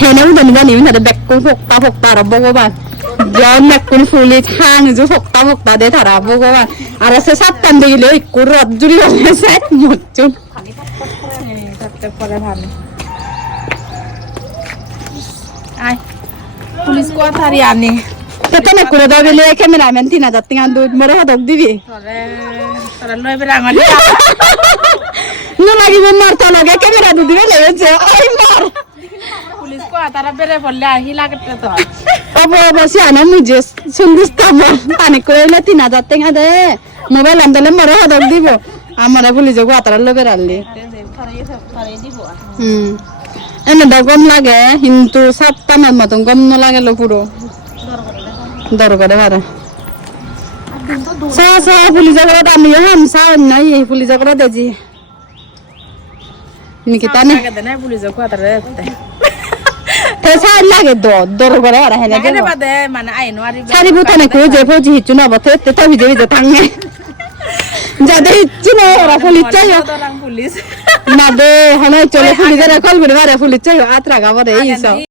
হেনে উদানি জানি মিনারে বেকুন ফোক্তা আর ভগবান জন বেকুন ফুলি ছাং যে ফোক্তা দে তারা ভগবান আর সে সাতটান দিলে একটু রদ জুড়ি হয়েছে মুচুন থাকতে পরে ভালো আয় পুলিশ কোথায় আনি কেতনে করে দাবিলে ক্যামেরাম্যান 3000 টাকা দুধ মরে হাতক দিবি তোরা লই বেলা আঙালি ন লাগিব মার তো লাগে ক্যামেরা দুধ দিবে লেগেছে ওই মার পুলিশ কো তারা বেরে পড়লে আহি লাগতে তো অবশ্যই আনা মুজে সুন্দর তামা পানি করে 3000 টাকা দে মোবাইল আনলে মরে হাতক দিব আমারে পুলিশে গো আতার লবে রালি এনে দা গম লাগে কিন্তু সাতটার মতন গম ন লাগে পুরো দরকারে ভাড়া সা পুলিশে করে আমিও হামসা নাই এই পুলিশে করে দেজি নিকিতা না পুলিশ কোথায় সার লাগে দর করে আর হেনে লাগে বাদে মানে আইনো আর সারি বুতানে কো যে ফজি হিচু না বতে তে ভিজে ভিজে থাঙ্গে যাদের ইচ্ছু না ওরা পুলিশ চাই পুলিশ না দে হনে চলে পুলিশের কল করে মারে পুলিশ চাই আত্রা গাবরে এই সব